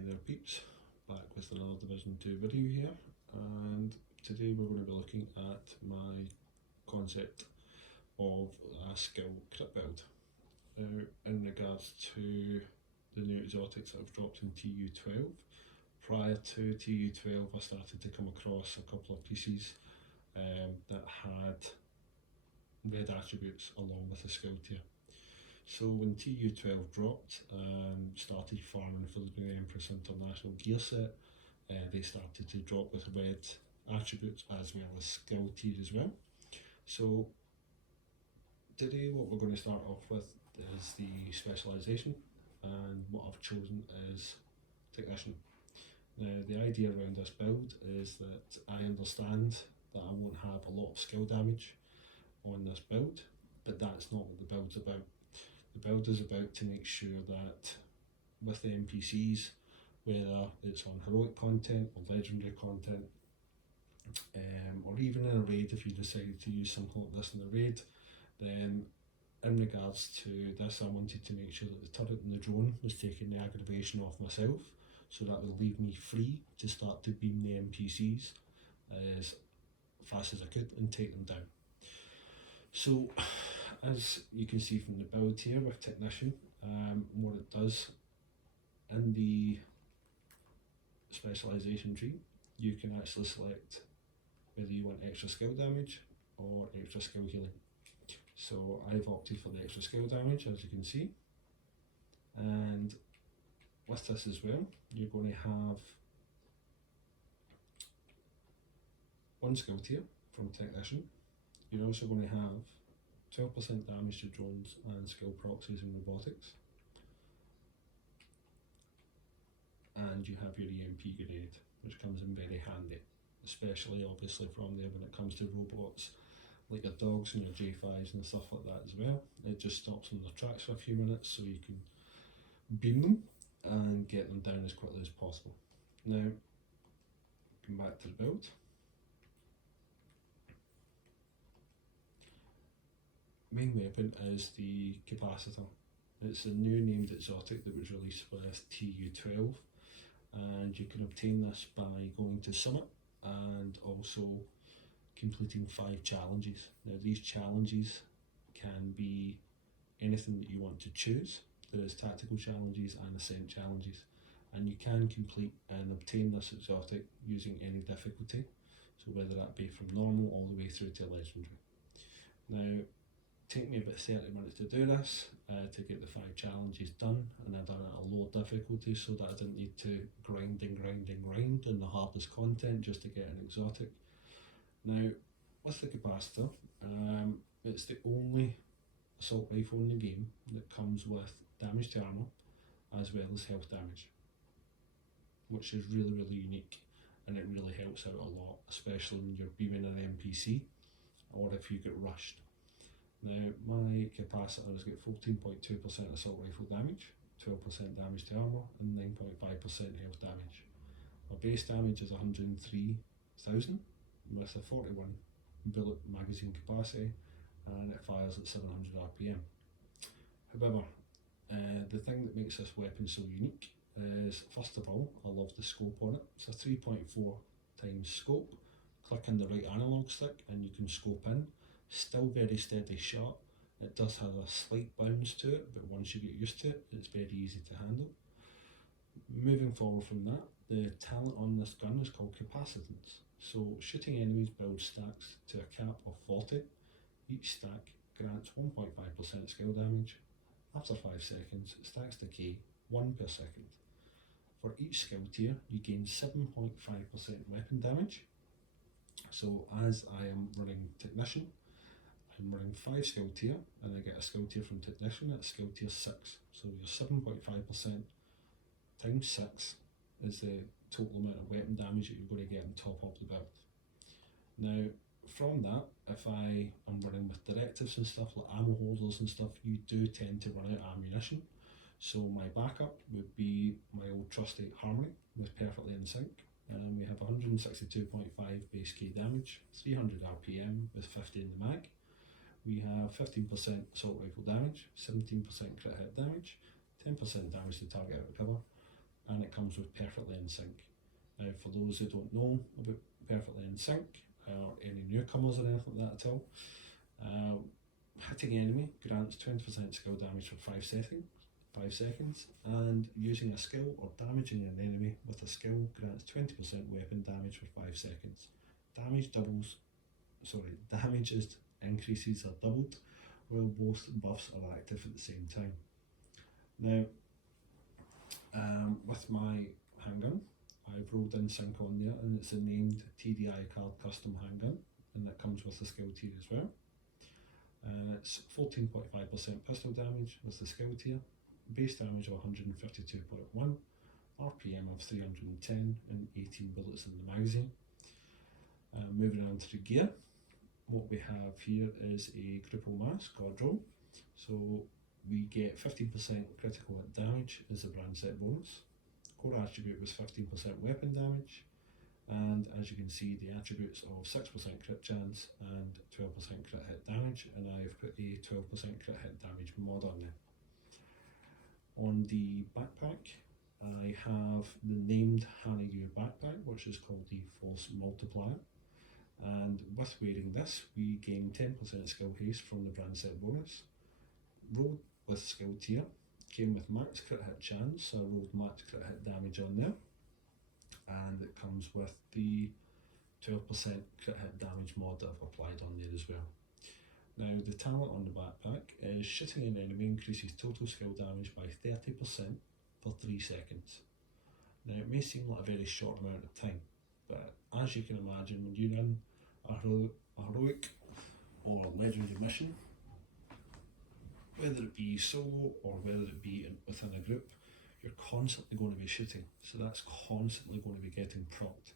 Hey there peeps, back with another Division 2 video here, and today we're going to be looking at my concept of a skill crit build. Now, in regards to the new exotics that have dropped in TU12, prior to TU12 I started to come across a couple of pieces that had red attributes along with a skill tier. So when TU12 dropped and started farming for the new Empress International gear set, they started to drop with red attributes as well as skill tier as well. So today what we're going to start off with is the specialisation, and what I've chosen is Technician. Now the idea around this build is that I understand that I won't have a lot of skill damage on this build, but that's not what the build's about. The build is about to make sure that with the NPCs, whether it's on heroic content or legendary content, or even in a raid, if you decided to use something like this in a raid, then in regards to this I wanted to make sure that the turret and the drone was taking the aggravation off myself, so that would leave me free to start to beam the NPCs as fast as I could and take them down. So as you can see from the build here with Technician, what it does in the specialisation tree, you can actually select whether you want extra skill damage or extra skill healing. So I've opted for the extra skill damage, as you can see, and with this as well you're going to have one skill tier from Technician. You're also going to have 12% damage to drones and skill proxies and robotics, and you have your EMP grenade, which comes in very handy, especially obviously from there when it comes to robots like your dogs and your J5s and stuff like that as well. It just stops them in their tracks for a few minutes so you can beam them and get them down as quickly as possible. Now, come back to the build. Main weapon is the capacitor. It's a new named exotic that was released with TU12, and you can obtain this by going to Summit and also completing 5 challenges. Now these challenges can be anything that you want to choose. There is tactical challenges and ascent challenges, and you can complete and obtain this exotic using any difficulty, so whether that be from normal all the way through to legendary. Now take me about 30 minutes to do this, to get the 5 challenges done, and I done it at a low difficulty so that I didn't need to grind in the hardest content just to get an exotic. Now with the capacitor, it's the only assault rifle in the game that comes with damage to armour as well as health damage, which is really unique, and it really helps out a lot, especially when you're beaming an NPC or if you get rushed. Now my capacitor has got 14.2% assault rifle damage, 12% damage to armour and 9.5% health damage. My base damage is 103,000 with a 41 bullet magazine capacity, and it fires at 700 RPM. However, the thing that makes this weapon so unique is, first of all, I love the scope on it. It's a 3.4 times scope. Click on the right analog stick and you can scope in. Still very steady shot. It does have a slight bounce to it, but once you get used to it, it's very easy to handle. Moving forward from that, the talent on this gun is called Capacitance. So shooting enemies builds stacks to a cap of 40. Each stack grants 1.5% skill damage. After 5 seconds, stacks decay 1 per second. For each skill tier, you gain 7.5% weapon damage. So as I am running Technician, I'm running 5 skill tier, and I get a skill tier from Technician at skill tier 6. So your 7.5% times 6 is the total amount of weapon damage that you're going to get on top of the build. Now from that, if I am running with directives and stuff like ammo holders and stuff, you do tend to run out of ammunition. So my backup would be my old trusty Harmony with Perfectly in Sync, and we have 162.5 base K damage, 300 RPM with 50 in the mag. We have 15% assault rifle damage, 17% crit hit damage, 10% damage to target out of cover, and it comes with perfectly in sync. Now, for those who don't know about perfectly in sync, or any newcomers or anything like that at all, hitting an enemy grants 20% skill damage for 5 seconds, and using a skill or damaging an enemy with a skill grants 20% weapon damage for 5 seconds. Damage increases are doubled while both buffs are active at the same time. Now, with my handgun, I've rolled in sync on there, and it's a named TDI card custom handgun, and that comes with the skill tier as well. It's 14.5% pistol damage with the skill tier, base damage of 152.1, RPM of 310, and 18 bullets in the magazine. Moving on to the gear, what we have here is a cripple mask or drone. So we get 15% critical hit damage as a brand set bonus. Core attribute was 15% weapon damage, and as you can see, the attributes of 6% crit chance and 12% crit hit damage, and I've put a 12% crit hit damage mod on there. On the backpack, I have the named Hannah U backpack, which is called the Force Multiplier, and with wearing this, we gain 10% skill haste from the brand set bonus. Rolled with skill tier, came with max crit hit chance, so I rolled max crit hit damage on there, and it comes with the 12% crit hit damage mod that I've applied on there as well. Now, the talent on the backpack is shooting an enemy increases total skill damage by 30% for 3 seconds. Now, it may seem like a very short amount of time, but as you can imagine, when you run a heroic or legendary mission, whether it be solo or whether it be within a group, you're constantly going to be shooting, so that's constantly going to be getting procced,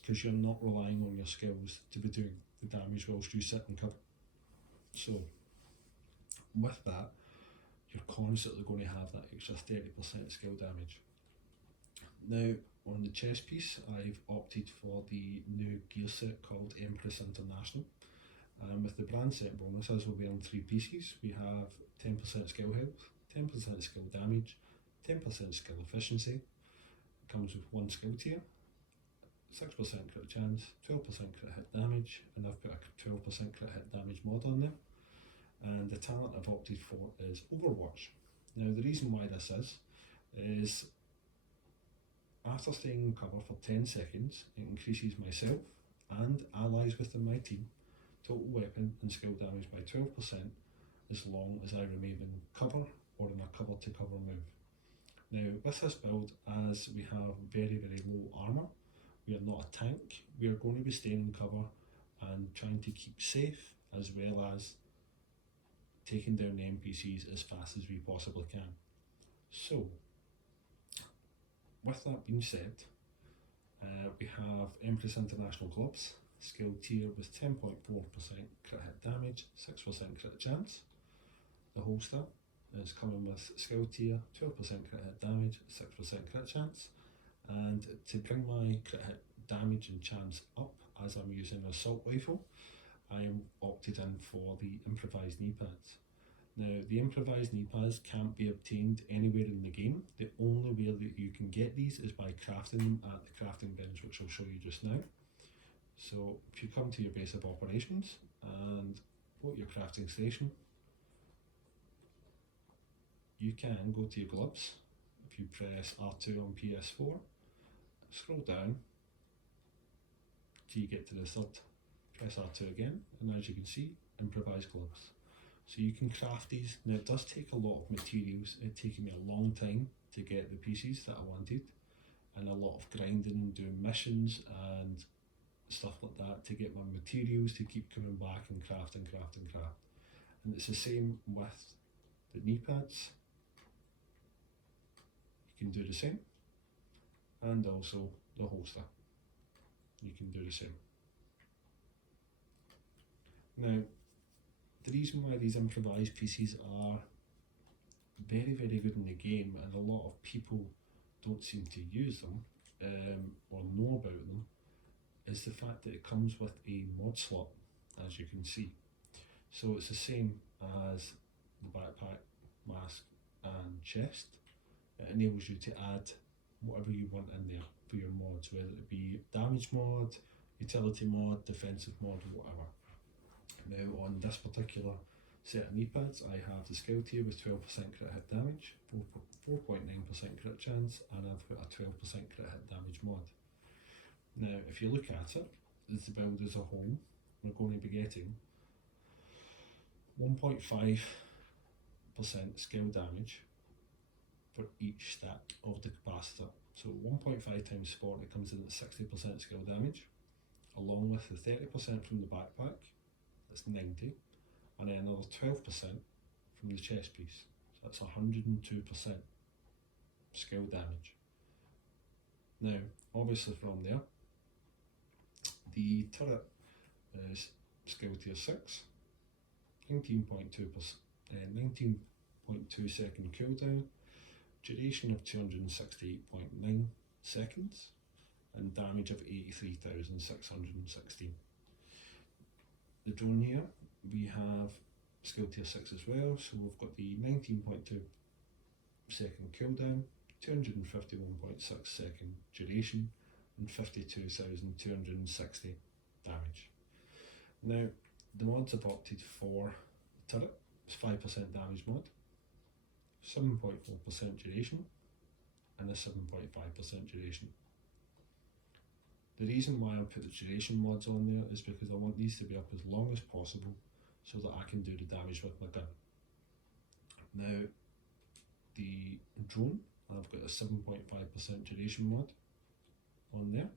because you're not relying on your skills to be doing the damage whilst you sit and cover. So with that, you're constantly going to have that extra 30% skill damage. Now, on the chest piece, I've opted for the new gear set called Empress International. With the brand set bonus, as we're wearing 3 pieces, we have 10% skill health, 10% skill damage, 10% skill efficiency. It comes with 1 skill tier, 6% crit chance, 12% crit hit damage, and I've put a 12% crit hit damage mod on there. And the talent I've opted for is Overwatch. Now, the reason why this is after staying in cover for 10 seconds, it increases myself and allies within my team total weapon and skill damage by 12% as long as I remain in cover or in a cover to cover move. Now, with this build, as we have very low armour, we are not a tank, we are going to be staying in cover and trying to keep safe, as well as taking down the NPCs as fast as we possibly can. So, with that being said, we have Empress International gloves, skill tier with 10.4% crit hit damage, 6% crit chance. The holster is coming with skill tier, 12% crit hit damage, 6% crit chance. And to bring my crit hit damage and chance up, as I'm using an assault rifle, I am opted in for the improvised knee pads. Now, the improvised knee pads can't be obtained anywhere in the game. The only way that you can get these is by crafting them at the crafting bins, which I'll show you just now. So if you come to your base of operations and go to your crafting station, you can go to your gloves. If you press R2 on PS4, scroll down till you get to the third, press R2 again, and as you can see, improvised gloves. So you can craft these. Now, it does take a lot of materials. It's taken me a long time to get the pieces that I wanted, and a lot of grinding and doing missions and stuff like that to get my materials to keep coming back and craft. And it's the same with the knee pads. You can do the same, and also the holster. You can do the same. Now, the reason why these improvised pieces are very good in the game, and a lot of people don't seem to use them or know about them, is the fact that it comes with a mod slot, as you can see. So it's the same as the backpack, mask and chest. It enables you to add whatever you want in there for your mods, whether it be damage mod, utility mod, defensive mod, or whatever. Now on this particular set of knee pads, I have the skill tier with 12% crit hit damage, 4.9% crit chance, and I've got a 12% crit hit damage mod. Now if you look at it, as the build as a whole, we're going to be getting 1.5% skill damage for each stack of the capacitor. So 1.5 times 40 comes in at 60% skill damage, along with the 30% from the backpack, that's 90, and then another 12% from the chest piece, so that's 102% skill damage. Now, obviously from there, the turret is skill tier 6, 19.2 second cooldown, duration of 268.9 seconds, and damage of 83,616. The drone here, we have skill tier 6 as well, so we've got the 19.2 second cooldown, 251.6 second duration, and 52,260 damage. Now, the mods I've opted for the turret is 5% damage mod, 7.4% duration, and a 7.5% duration. The reason why I put the duration mods on there is because I want these to be up as long as possible so that I can do the damage with my gun. Now, the drone, I've got a 7.5% duration mod on there,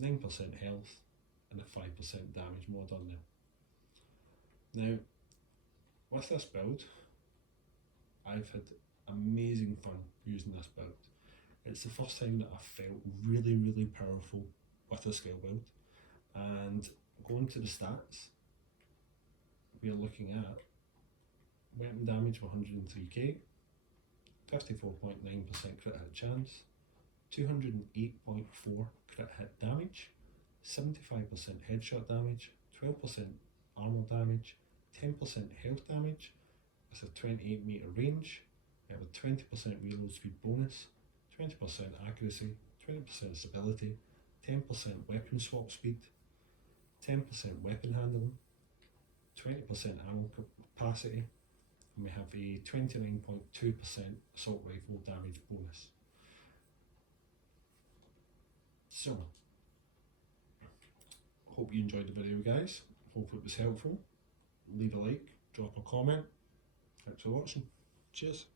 9% health, and a 5% damage mod on there. Now, with this build, I've had amazing fun using this build. It's the first time that I felt really powerful with a skill build, and going to the stats, we are looking at weapon damage of 103k, 54.9% crit hit chance, 208.4 crit hit damage, 75% headshot damage, 12% armor damage, 10% health damage, with a 28 meter range. We have a 20% reload speed bonus, 20% accuracy, 20% stability, 10% weapon swap speed, 10% weapon handling, 20% ammo capacity, and we have a 29.2% assault rifle damage bonus. So, hope you enjoyed the video, guys. Hope it was helpful. Leave a like, drop a comment. Thanks for watching. Cheers.